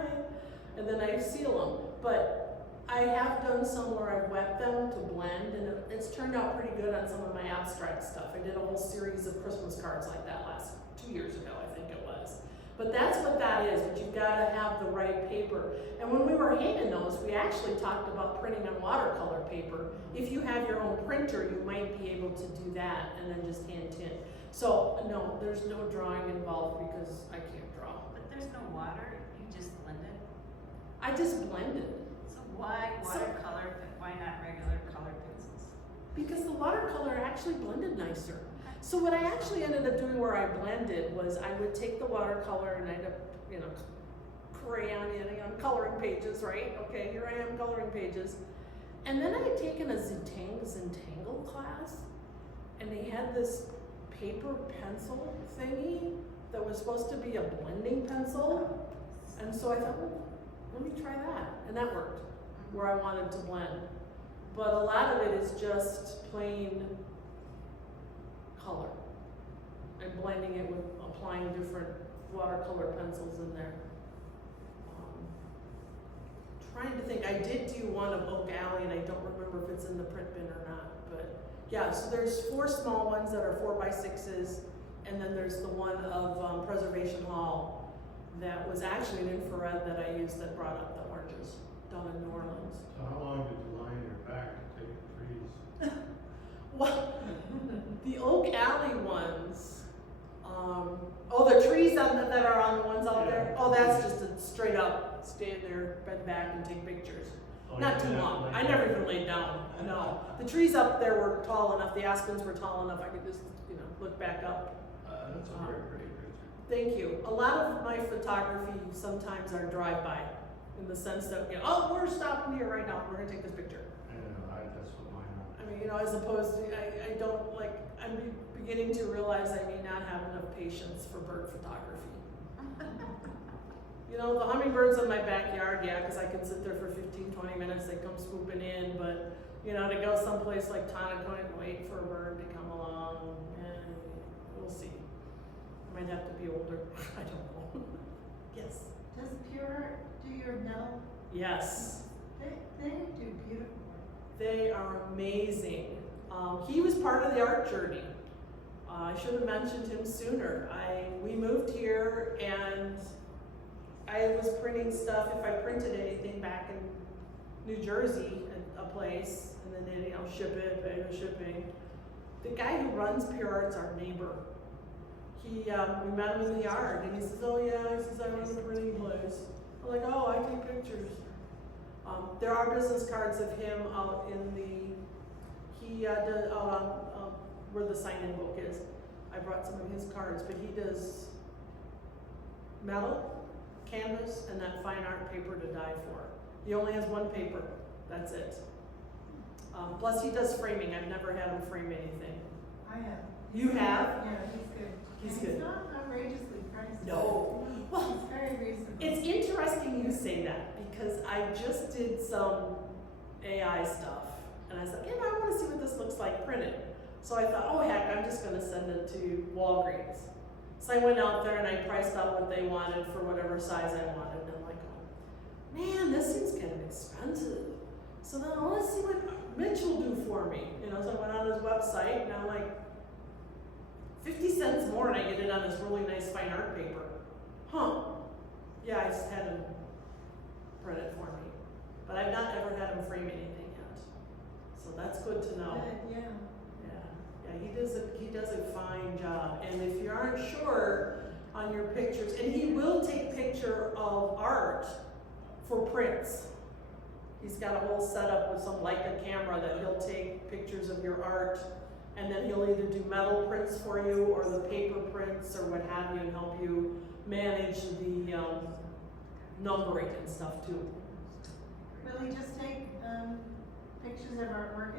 And then I seal them. But I have done some where I've wet them to blend, and it's turned out pretty good on some of my abstract stuff. I did a whole series of Christmas cards like that 2 years ago, I think it was. But that's what that is, but you've gotta have the right paper. And when we were hanging those, we actually talked about printing on watercolor paper. If you have your own printer, you might be able to do that and then just hand tint. So, no, there's no drawing involved because I can't draw. But there's no water, you just blend it? I just blended. So why watercolor, why not regular colored pencils? Because the watercolor actually blended nicer. So what I actually ended up doing where I blended was I would take the watercolor and I'd, crayon in on coloring pages, right? Okay, here I am coloring pages. And then I had taken a Zentangle class, and they had this paper pencil thingy that was supposed to be a blending pencil. And so I thought, well, let me try that. And that worked, where I wanted to blend. But a lot of it is just plain color and blending it with applying different watercolor pencils in there. Trying to think, I did do one of Oak Alley, and I don't remember if it's in the print bin or not, but yeah, so there's 4 small ones that are 4x6s, and then there's the one of Preservation Hall that was actually an infrared that I used that brought up the oranges down in New Orleans. So how long did you line your back to take the trees? Well, the Oak Alley ones, the trees that are on the ones out there, that's just a straight up stand there, bend back and take pictures. Oh, Not you too didn't have to long. lay I down. never even laid down, no. The trees up there were tall enough, the aspens were tall enough, I could just, look back up. That's a very pretty picture. Thank you. A lot of my photography sometimes are drive-by, in the sense that, we're stopping here right now, we're gonna take this picture. That's what mine are. I mean, as opposed to, I don't I'm beginning to realize I may not have enough patience for bird photography. The hummingbirds in my backyard, because I can sit there for 15, 20 minutes, they come swooping in, but, to go someplace like Tonacona and wait for a bird to come along, we'll see. I might have to be older, I don't know. Yes. Does Pure do your metal? Yes. They do beautiful work. They are amazing. He was part of the art journey. I should have mentioned him sooner. We moved here and I was printing stuff, if I printed anything back in New Jersey at a place, and then they'd, ship it, pay the shipping. The guy who runs Pure Art's our neighbor. We met him in the yard, and he says, I run a printing place. I'm like, I take pictures. There are business cards of him out in he does out on where the sign-in book is. I brought some of his cards, but he does metal, canvas, and that fine art paper to die for. He only has one paper, that's it. Plus he does framing. I've never had him frame anything. I have. You have? Yeah, he's good. He's And good. He's not outrageously priced. No. Well, He's very reasonable. It's interesting you say that, because I just did some AI stuff, and I was like, I want to see what this looks like printed. So I thought, heck, I'm just going to send it to Walgreens. So I went out there and I priced out what they wanted for whatever size I wanted, and I'm like, man, this seems kind of expensive. So then I want to see what Mitch will do for me. So I went on his website, and I'm like, 50 cents more, and I get it on this really nice fine art paper. Yeah, I just had him print it for me. But I've not ever had him frame anything yet. So that's good to know. Good, yeah. Yeah, he does a fine job. And if you aren't sure on your pictures, and he will take picture of art for prints. He's got a whole setup with some Leica camera that he'll take pictures of your art, and then he'll either do metal prints for you or the paper prints or what have you, and help you manage the numbering and stuff too. Will he just take pictures of artwork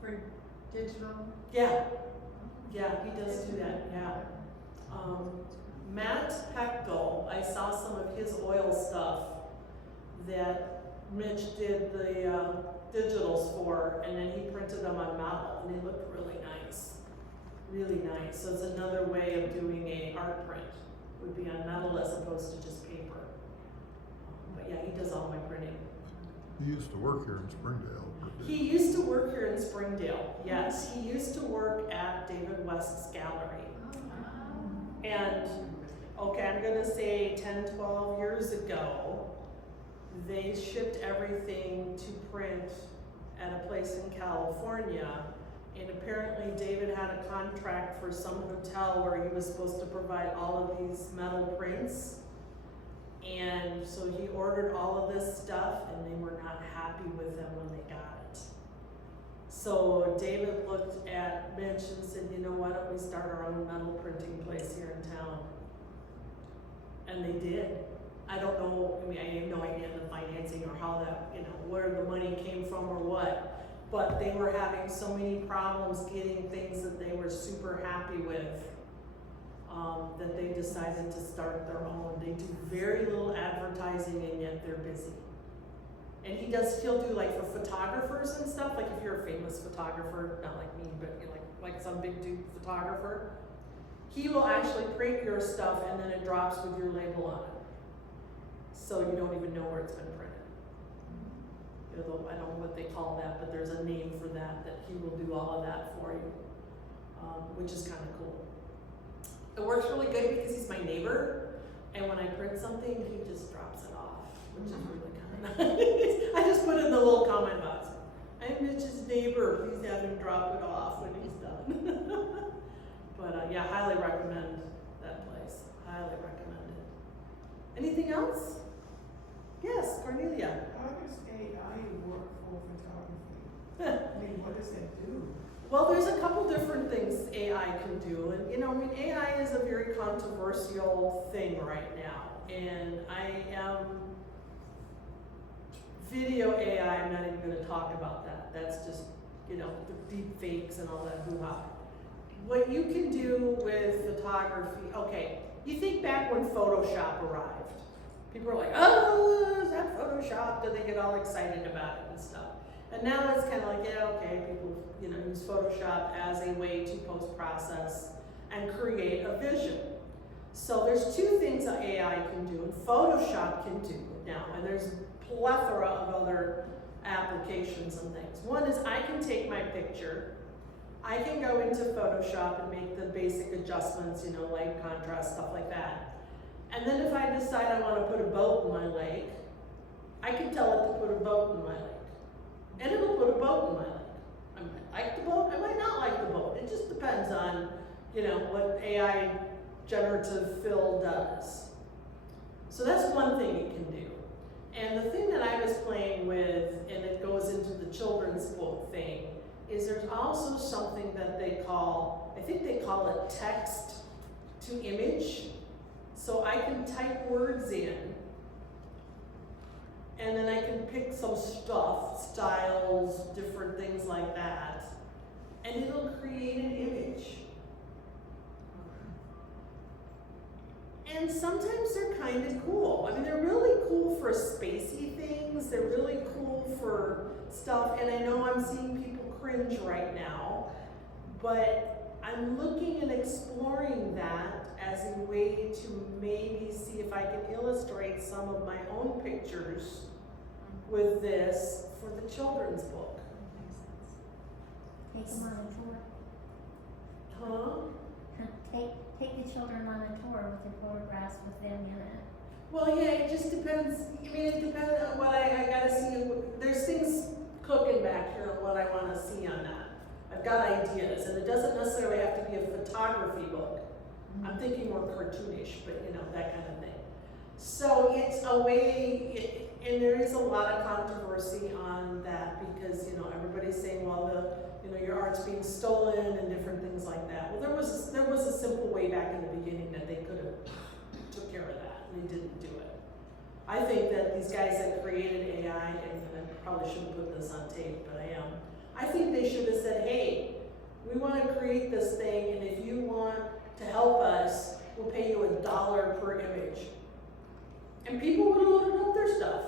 for digital? Yeah, he does do that, yeah. Matt Hechtel, I saw some of his oil stuff that Mitch did the digitals for, and then he printed them on metal, and they looked really nice. Really nice. So it's another way of doing a art print, would be on metal as opposed to just paper. But yeah, he does all my printing. He used to work here in Springdale. He used to work here in Springdale, yes. He used to work at David West's gallery. And, okay, I'm gonna say 10, 12 years ago, they shipped everything to print at a place in California. And apparently David had a contract for some hotel where he was supposed to provide all of these metal prints. And so he ordered all of this stuff and they were not happy with him when they got it. So David looked at Mitch and said, you know, why don't we start our own metal printing place here in town? And they did. I don't know, I mean, I have no idea the financing or how that, you know, where the money came from or what. But they were having so many problems getting things that they were super happy with, that they decided to start their own. They do very little advertising and yet they're busy. And he'll do like for photographers and stuff, like if you're a famous photographer, not like me, but you know, like some big dude photographer, he will actually print your stuff and then it drops with your label on it. So you don't even know where it's been printed. Although I don't know what they call that, but there's a name for that he will do all of that for you, which is kind of cool. It works really good because he's my neighbor, and when I print something, he just drops it off, which is really kind of nice. I just put in the little comment box, I'm Mitch's neighbor, please have him drop it off when he's done. But yeah, highly recommend that place, highly recommend it. Anything else? Yes, Cornelia. How does AI work for photography? I mean, what does it do? Well, there's a couple different things AI can do, and you know, I mean, AI is a very controversial thing right now, and video AI, I'm not even going to talk about that. That's just, you know, the deep fakes and all that hoo-ha. What you can do with photography, okay, you think back when Photoshop arrived. People are like, oh, is that Photoshop? And they get all excited about it and stuff. And now it's kind of like, yeah, okay, people, you know, use Photoshop as a way to post-process and create a vision. So there's two things that AI can do and Photoshop can do now, and there's a plethora of other applications and things. One is I can take my picture, I can go into Photoshop and make the basic adjustments, you know, light, contrast, stuff like that. And then if I decide I want to put a boat in my lake, I can tell it to put a boat in my lake. And it'll put a boat in my lake. I might like the boat, I might not like the boat. It just depends on, you know, what AI generative fill does. So that's one thing it can do. And the thing that I was playing with, and it goes into the children's book thing, is there's also something that they call, I think they call it text to image. So I can type words in, and then I can pick some stuff, styles, different things like that, and it'll create an image. And sometimes they're kind of cool. I mean, they're really cool for spacey things, they're really cool for stuff, and I know I'm seeing people cringe right now, but I'm looking and exploring that as a way to maybe see if I can illustrate some of my own pictures with this for the children's book. Take them on a tour. Huh? Take the children on a tour with your photographs with them in it. Well, yeah, it just depends. I mean, it depends on what I gotta see. There's things cooking back here on what I want to see on that. I've got ideas, and it doesn't necessarily have to be a photography book. I'm thinking more cartoonish, but you know, that kind of thing. So it's a way, and there is a lot of controversy on that because, you know, everybody's saying, well, your art's being stolen and different things like that. Well, there was a simple way back in the beginning that they could have took care of that, and they didn't do it. I think that these guys that created AI, and I probably shouldn't put this on tape, but I am. I think they should have said, hey, we want to create this thing, and if you want to help us, we'll pay you $1 per image. And people would have loaded up their stuff.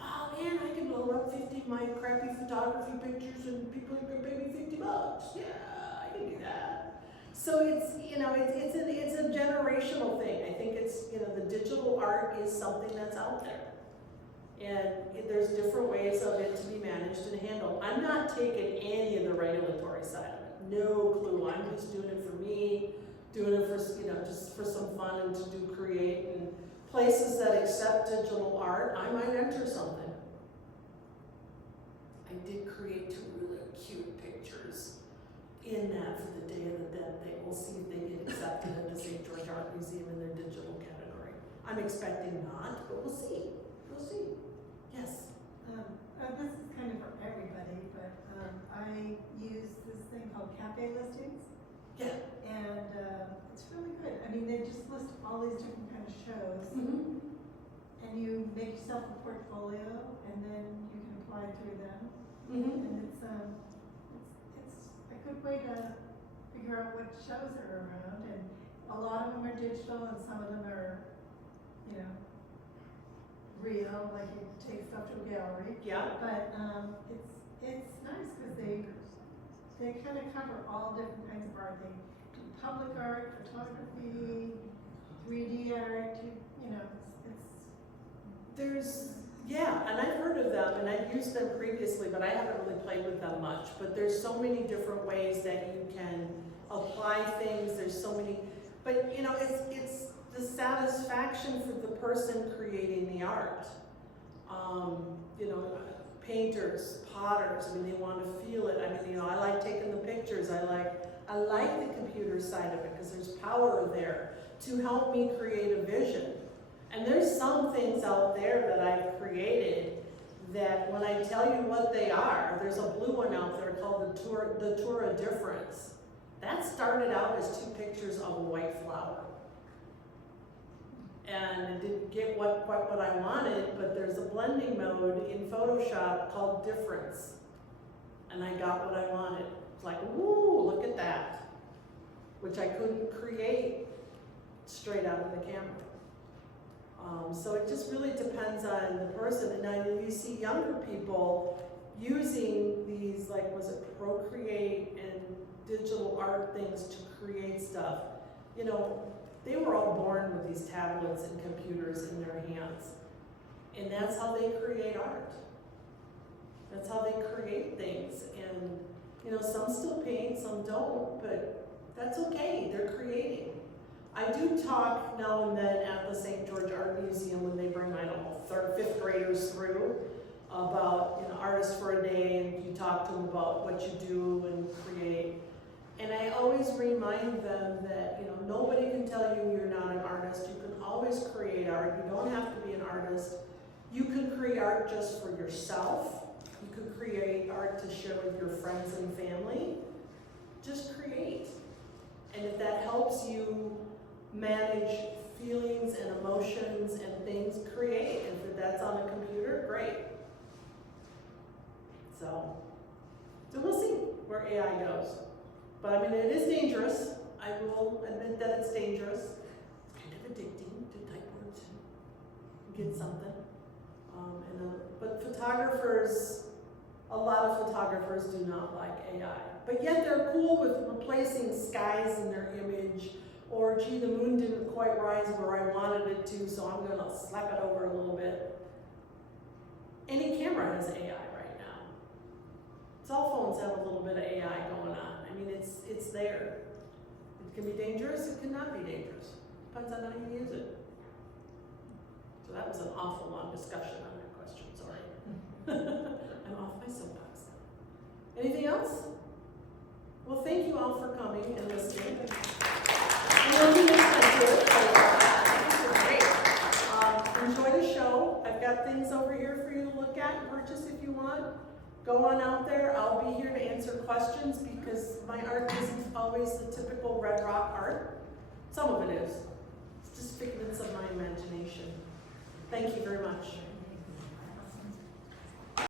Oh man, I can load up 50 of my crappy photography pictures and people are gonna pay me $50. Yeah, I can do that. So it's, you know, it's a generational thing. I think it's, you know, the digital art is something that's out there. And there's different ways of it to be managed and handled. I'm not taking any of the regulatory side of it, no clue. I'm just doing it for me, doing it for, just for some fun and to do create. And places that accept digital art, I might enter something. I did create 2 really cute pictures in that for the Day of the Dead thing. We'll see if they get accepted at the St. George Art Museum in their digital category. I'm expecting not, but we'll see. We'll see. Yes. This is kind of for everybody, but I use this thing called Cafe Listings. Yeah. And it's really good. I mean, they just list all these different kind of shows, Mm-hmm. and you make yourself a portfolio, and then you can apply through them. Mm-hmm. And it's a good way to figure out what shows are around, and a lot of them are digital, and some of them are, real, like you take stuff to a gallery. Yeah. But it's nice because they kind of cover all different kinds of art. They do public art, photography, 3D art. And I've heard of them and I've used them previously, but I haven't really played with them much. But there's so many different ways that you can apply things. There's so many, but it's the satisfaction for the person creating the art. Painters, potters, they want to feel it. I like taking the pictures. I like the computer side of it because there's power there to help me create a vision. And there's some things out there that I've created that when I tell you what they are, there's a blue one out there called the Tour of Difference. That started out as 2 pictures of a white flower. And I didn't get quite what I wanted, but there's a blending mode in Photoshop called Difference. And I got what I wanted. It's like, woo, look at that. Which I couldn't create straight out of the camera. So it just really depends on the person. And now you see younger people using these, was it Procreate and digital art things to create stuff. They were all born with these tablets and computers in their hands. And that's how they create art. That's how they create things. And, some still paint, some don't, but that's okay, they're creating. I do talk now and then at the St. George Art Museum when they bring, 3rd, 5th graders through about, Artists for a Day, and you talk to them about what you do and create. And I always remind them that, nobody can tell you you're not an artist. You can always create art. You don't have to be an artist. You can create art just for yourself. You could create art to share with your friends and family. Just create. And if that helps you manage feelings and emotions and things, create. And if that's on a computer, great. So we'll see where AI goes. But it is dangerous. I will admit that it's dangerous. It's kind of addicting to type words and get something. But a lot of photographers do not like AI. But yet they're cool with replacing skies in their image, or gee, the moon didn't quite rise where I wanted it to, so I'm gonna slap it over a little bit. Any camera has AI right now. Cell phones have a little bit of AI going on. It's there. It can be dangerous, it cannot be dangerous. Depends on how you use it. So that was an awful long discussion on that question, sorry. I'm off my soapbox. Anything else? Well, thank you all for coming and listening. I know you expected it, enjoy the show. I've got things over here for you to look at and purchase if you want. Go on out there. I'll be here to answer questions because my art isn't always the typical Red Rock art. Some of it is. It's just figments of my imagination. Thank you very much.